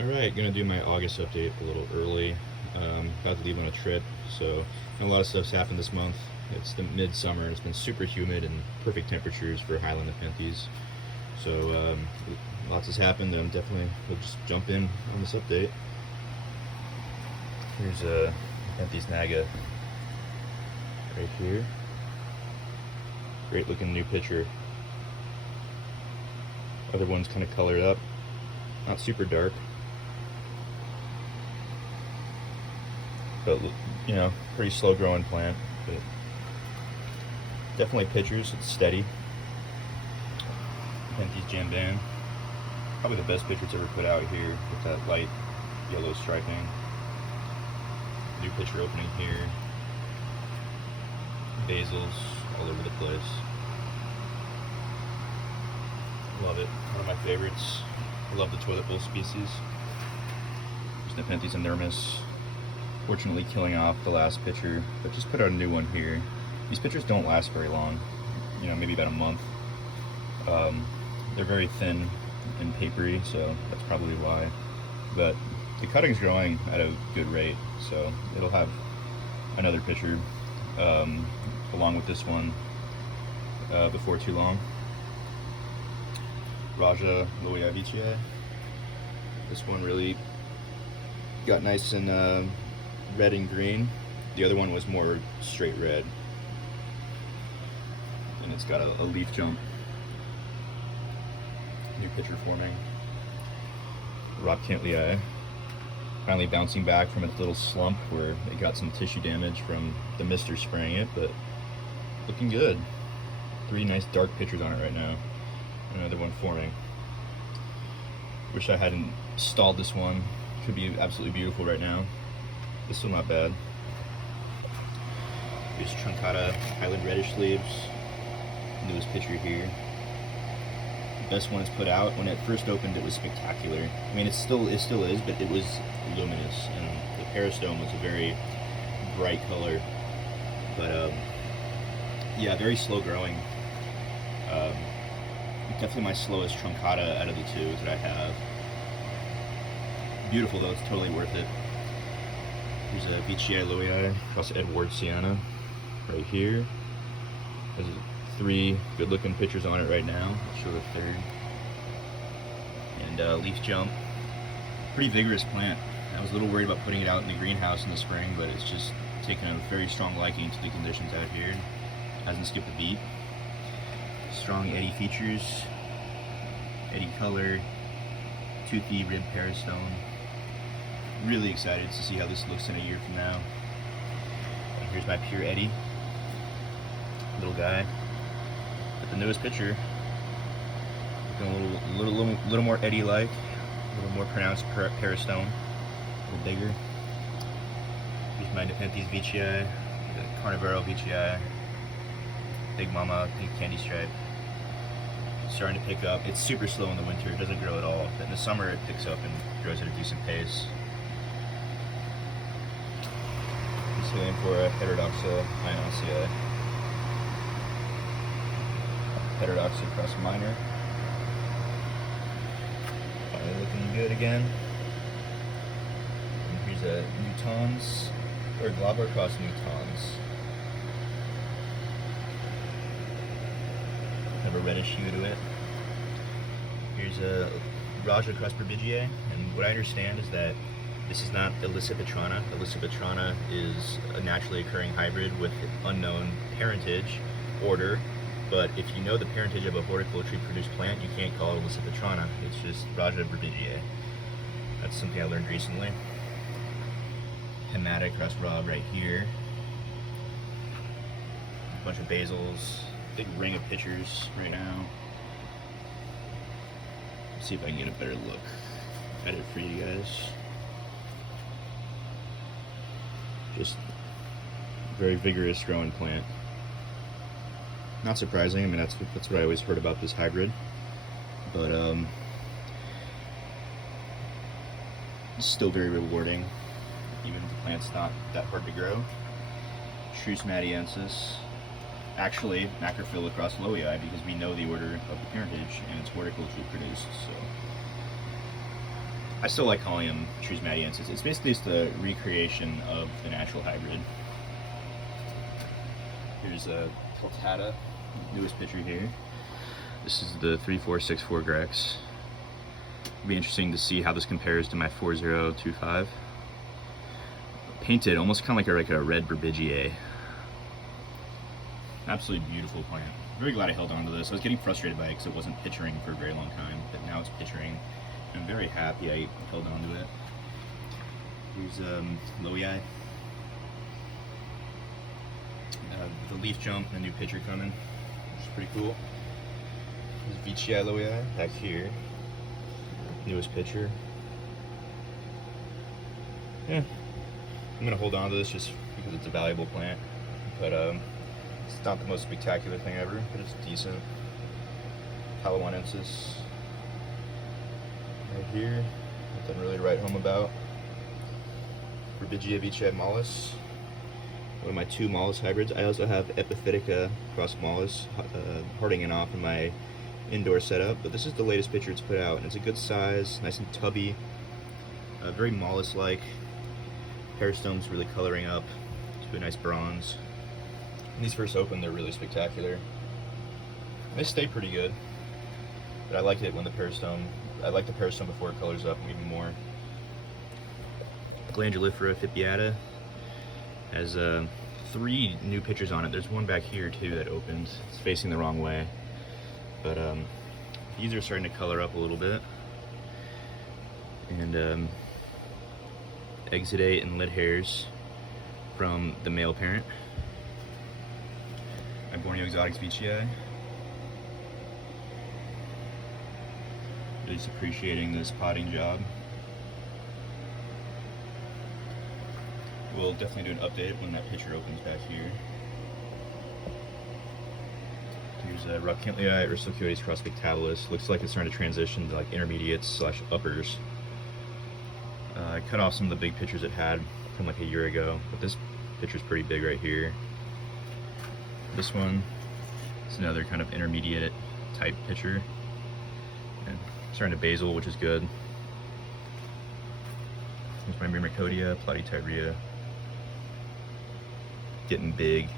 Alright, gonna do my August update a little early. About to leave on a trip, so a lot of stuff's happened this month. It's the midsummer, it's been super humid and perfect temperatures for Highland Nepenthes. So lots has happened, and we'll just jump in on this update. Here's Nepenthes Naga right here. Great looking new picture. Other one's kind of colored up, not super dark. But pretty slow growing plant, but definitely pictures. It's steady. Nepenthes Jamban, probably the best picture it's ever put out here with that light yellow striping. New picture opening here. Basils all over the place. Love it. One of my favorites. I love the toilet bowl species. There's Nepenthes enormous. Fortunately killing off the last pitcher, but just put out a new one here. These pitchers don't last very long, maybe about a month. They're very thin and papery, so that's probably why. But the cutting's growing at a good rate, so it'll have another pitcher along with this one before too long. Raja Loyavice. This one really got nice and red and green. The other one was more straight red, and it's got a leaf jump. New pitcher forming. Rock Cantley finally bouncing back from its little slump where it got some tissue damage from the mister spraying it, but looking good. 3 nice dark pitchers on it right now. Another one forming. Wish I hadn't stalled this one. Could be absolutely beautiful right now. It's still not bad. Here's Truncata Highland Reddish leaves. Newest picture here. Best one it's put out. When it first opened, it was spectacular. I mean, it still is, but it was luminous, and the peristome was a very bright color. But yeah, very slow growing. Definitely my slowest Truncata out of the 2 that I have. Beautiful though, it's totally worth it. Here's a Vici Loei across Edward Sienna right here. There's 3 good looking pictures on it right now. I'll show the 3rd. And leaf jump. Pretty vigorous plant. I was a little worried about putting it out in the greenhouse in the spring, but it's just taken a very strong liking to the conditions out here. Hasn't skipped a beat. Strong eddy features. Eddy color. Toothy rib peristome. Really excited to see how this looks in a year from now. And here's my pure eddy. Little guy. But the newest picture, looking a little more eddy-like, a little more pronounced peristome, a little bigger. Here's my Nepenthes Vici, the Carnivoro Vici, Big Mama, Pink Candy Stripe. Starting to pick up. It's super slow in the winter, it doesn't grow at all. But in the summer it picks up and grows at a decent pace. Just healing for a Heterodoxa Ionaceae. Heterodoxa cross minor. Finally looking good again. And here's a Newtons, or Glaber cross Newtons. Have a reddish hue to it. Here's a Raja cross Berbigiae, and what I understand is that this is not Alyssa petrana. Alyssa petrana is a naturally occurring hybrid with unknown parentage order. But if you know the parentage of a horticulturally produced plant, you can't call it Alyssa petrana. It's just Raja Berbigiae. That's something I learned recently. Hematic cross Rob right here. A bunch of basils. Big ring of pictures right now. Let's see if I can get a better look at it for you guys. Just very vigorous growing plant. Not surprising. I mean, that's what I always heard about this hybrid. But it's still very rewarding, even if the plant's not that hard to grow. Shrews Madiensis. Actually, Macrophylla across Loei, because we know the order of the parentage and it's horticulturally produced. So I still like calling them Trismatienses. It's basically just a recreation of the natural hybrid. Here's a Calcata, newest pitcher here. This is the 3464 Grex. It'll be interesting to see how this compares to my 4025. Painted almost kind of like a red Berbigier. Absolutely beautiful plant. Very glad I held on to this. I was getting frustrated by it because it wasn't pitchering for a very long time, but now it's pitchering. I'm very happy I held on to it. Here's Loei. The leaf jump, the new pitcher coming, which is pretty cool. There's Vici Loei back here. Newest pitcher. Yeah, I'm gonna hold on to this just because it's a valuable plant, but it's not the most spectacular thing ever, but it's decent. Palawanensis. Right here, nothing really to write home about. Berbigia Vici Mollis. One of my 2 Mollis hybrids. I also have Epiphytica cross Mollis harding off in my indoor setup, but this is the latest pitcher it's put out, and it's a good size, nice and tubby, very Mollis-like. Peristome's really coloring up to a nice bronze. When these first open, they're really spectacular. They stay pretty good, but I like it when the peristome. I like the peristome before it colors up even more. Glandulifera Fipiata has 3 new pitchers on it. There's one back here too that opened. It's facing the wrong way, but these are starting to color up a little bit. And exudate and lit hairs from the male parent. My Borneo Exotics Vici. Really just appreciating this potting job. We'll definitely do an update when that pitcher opens back here. Here's a Rockentlii Aristocuetes cross Spectalis. Looks like it's starting to transition to like intermediates / uppers. I cut off some of the big pitchers it had from like a year ago, but this pitcher's pretty big right here. This one is another kind of intermediate type pitcher. And starting to basal, which is good. Here's my Myrmicodia Platytyria. Getting big.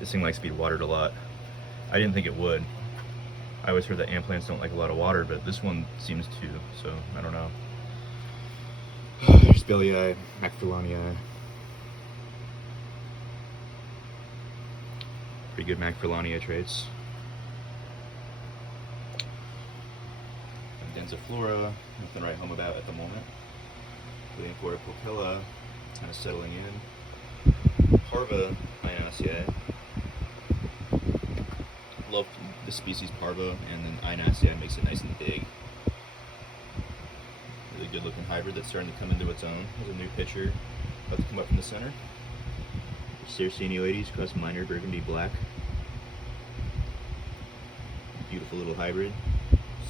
This thing likes to be watered a lot. I didn't think it would. I always heard that ant plants don't like a lot of water, but this one seems to, so I don't know. There's Bellii, Macfarlanii. Pretty good Macfarlanii traits. Densiflora, nothing to write home about at the moment. Waiting for a Pocella, kind of settling in. Parva Ionaceae. Love the species Parva, and then Ionaceae makes it nice and big. Really good looking hybrid that's starting to come into its own. There's a new pitcher about to come up from the center. Circenioides cross minor burgundy black. Beautiful little hybrid.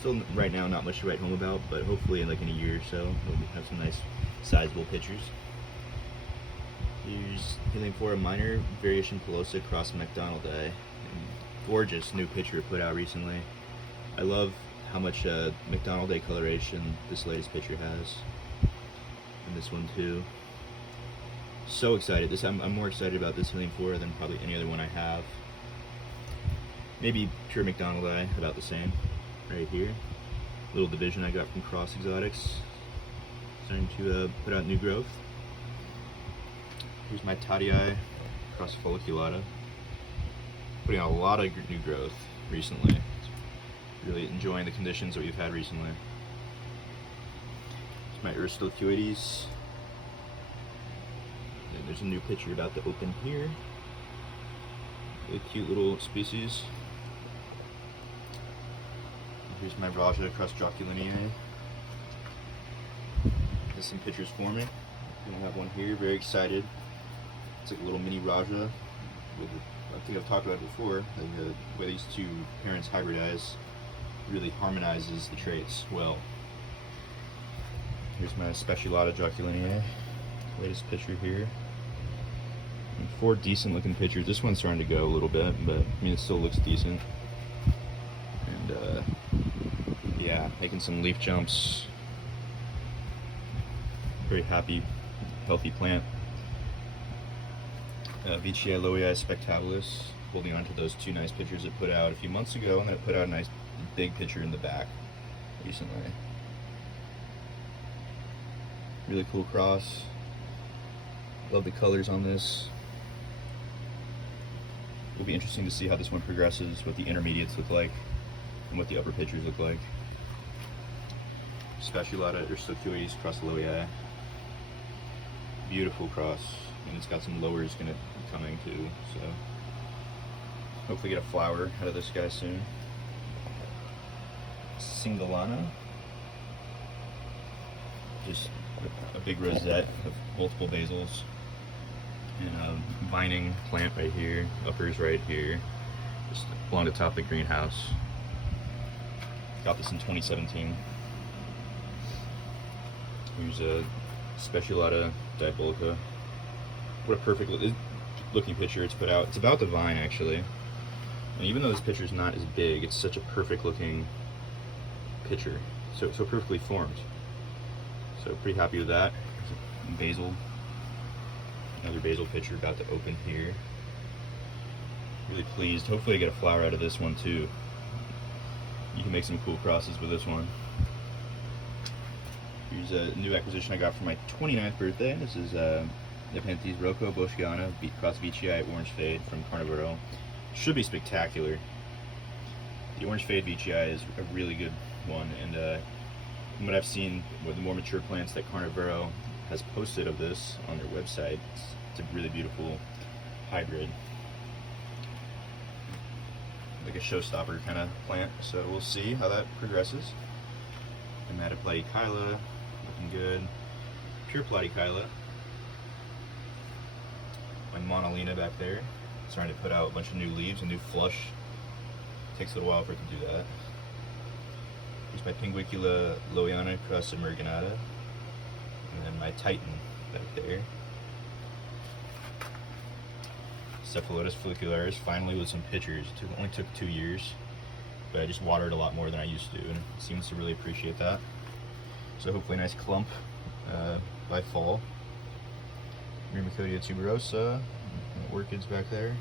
Still right now not much to write home about, but hopefully in a year or so we'll have some nice sizable pitchers. Here's Helianthera minor variation Pelosa cross McDonaldi. Gorgeous new pitcher put out recently. I love how much McDonaldi coloration this latest pitcher has, and this one too. So excited! I'm more excited about this Helianthera than probably any other one I have. Maybe pure McDonaldi, about the same. Right here, little division I got from Cross Exotics, starting to put out new growth. Here's my Tadii Cross Folliculata, putting out a lot of new growth recently. Really enjoying the conditions that we've had recently. Here's my Aristocuetes. And there's a new pitcher about to open here. Really cute little species. Here's my Raja cross Joculinae. There's some pictures for me. I have one here, very excited. It's like a little mini Raja. I think I've talked about it before. The way these two parents hybridize really harmonizes the traits well. Here's my Specialata Joculinae. Latest picture here. And 4 decent looking pictures. This one's starting to go a little bit, but I mean it still looks decent. And yeah, making some leaf jumps. Very happy, healthy plant. Veitchii Lowii spectabilis, holding on to those two nice pictures it put out a few months ago, and then it put out a nice big picture in the back recently. Really cool cross. Love the colors on this. It'll be interesting to see how this one progresses, what the intermediates look like, and what the upper pictures look like. Speciulata ursocoides crosslowii. Beautiful cross, and it's got some lowers gonna be coming too, so hopefully get a flower out of this guy soon. Singolana, just a big rosette of multiple basils, and a vining plant right here, uppers right here, just along the top of the greenhouse. Got this in 2017. Here's a Speciulata diabolica. What a perfect looking picture it's put out. It's about the vine actually. And even though this picture is not as big, it's such a perfect looking picture. So perfectly formed. So pretty happy with that. Basil. Another basil picture about to open here. Really pleased. Hopefully I get a flower out of this one too. You can make some cool crosses with this one. Here's a new acquisition I got for my 29th birthday. This is Nepenthes Rocco Boschiana cross Veitchii Orange Fade from Carnivoro. Should be spectacular. The Orange Fade Veitchii is a really good one, and from what I've seen with the more mature plants that Carnivoro has posted of this on their website, it's a really beautiful hybrid. Like a showstopper kind of plant, so we'll see how that progresses. Hematoplatychila, looking good. Pure Platychila. My Monolina back there, starting to put out a bunch of new leaves, a new flush. Takes a little while for it to do that. Here's my Pinguicula Lowiana cross Emergenata. And then my Titan back there. Cephalotus follicularis, finally with some pictures. It only took 2 years, but I just watered a lot more than I used to, and it seems to really appreciate that. So hopefully a nice clump by fall. Myrmecodia tuberosa, orchids back there.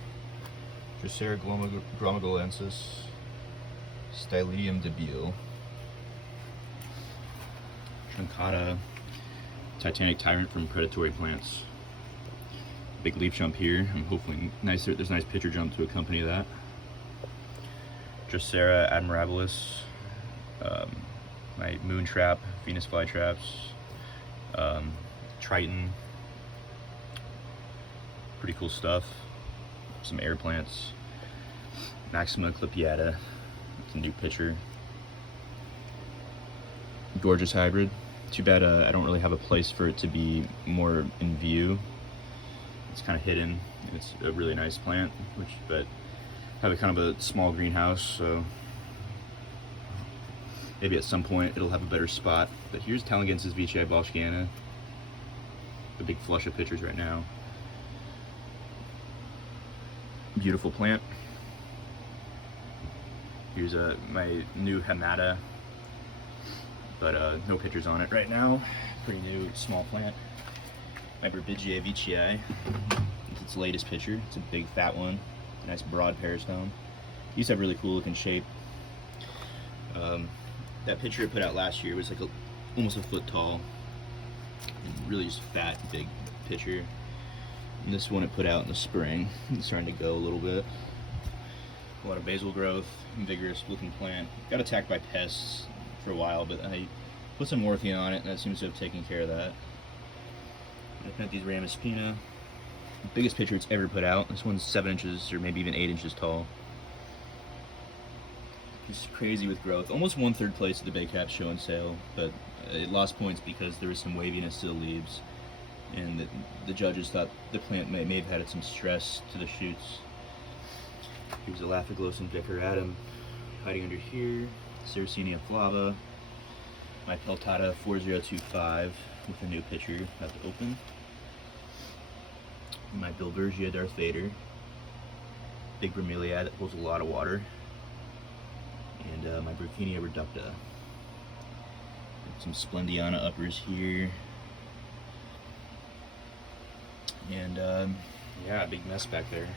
Drosera glomegolensis, Stylidium debile. Truncata Titanic Tyrant from Predatory Plants. Big leaf jump here. I'm hopefully there's a nice picture jump to accompany that. Drosera admirabilis, my Moontrap, Venus flytraps, Triton, pretty cool stuff. Some air plants. Maxima clipiata, it's a new picture. Gorgeous hybrid. Too bad I don't really have a place for it to be more in view. It's kind of hidden. It's a really nice plant, but I have a kind of a small greenhouse, so maybe at some point it'll have a better spot. But here's Talangensis Veitchii Boschiana. The big flush of pictures right now. Beautiful plant. Here's my new Hemata, but no pictures on it right now. Pretty new, small plant. My Burbigia Veitchii. It's its latest picture. It's a big fat one. Nice broad peristome. Used to have really cool looking shape. That picture I put out last year was like almost a foot tall. And really just fat, big picture. And this one I put out in the spring. It's starting to go a little bit. A lot of basal growth, vigorous looking plant. Got attacked by pests for a while, but I put some morphine on it and that seems to have taken care of that. Nepenthes Ramispina. Biggest picture it's ever put out. This one's 7 inches or maybe even 8 inches tall. Just crazy with growth. Almost 1/3 place at the Bay Cap show and sale, but it lost points because there was some waviness to the leaves, and the judges thought the plant may have had some stress to the shoots. Here's Elaphaglossum decaratum hiding under here. Sarracenia flava. My Peltata 4025 with a new picture about to open. My Bilbergia Darth Vader. Big bromeliad that holds a lot of water. And my Burkinia reducta. Some Splendiana uppers here. And yeah, big mess back there.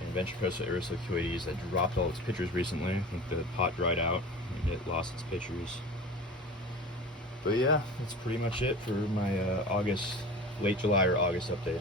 And Ventricosa Irisocoides that dropped all its pictures recently. I think the pot dried out and it lost its pictures. But yeah, that's pretty much it for my late July or August update.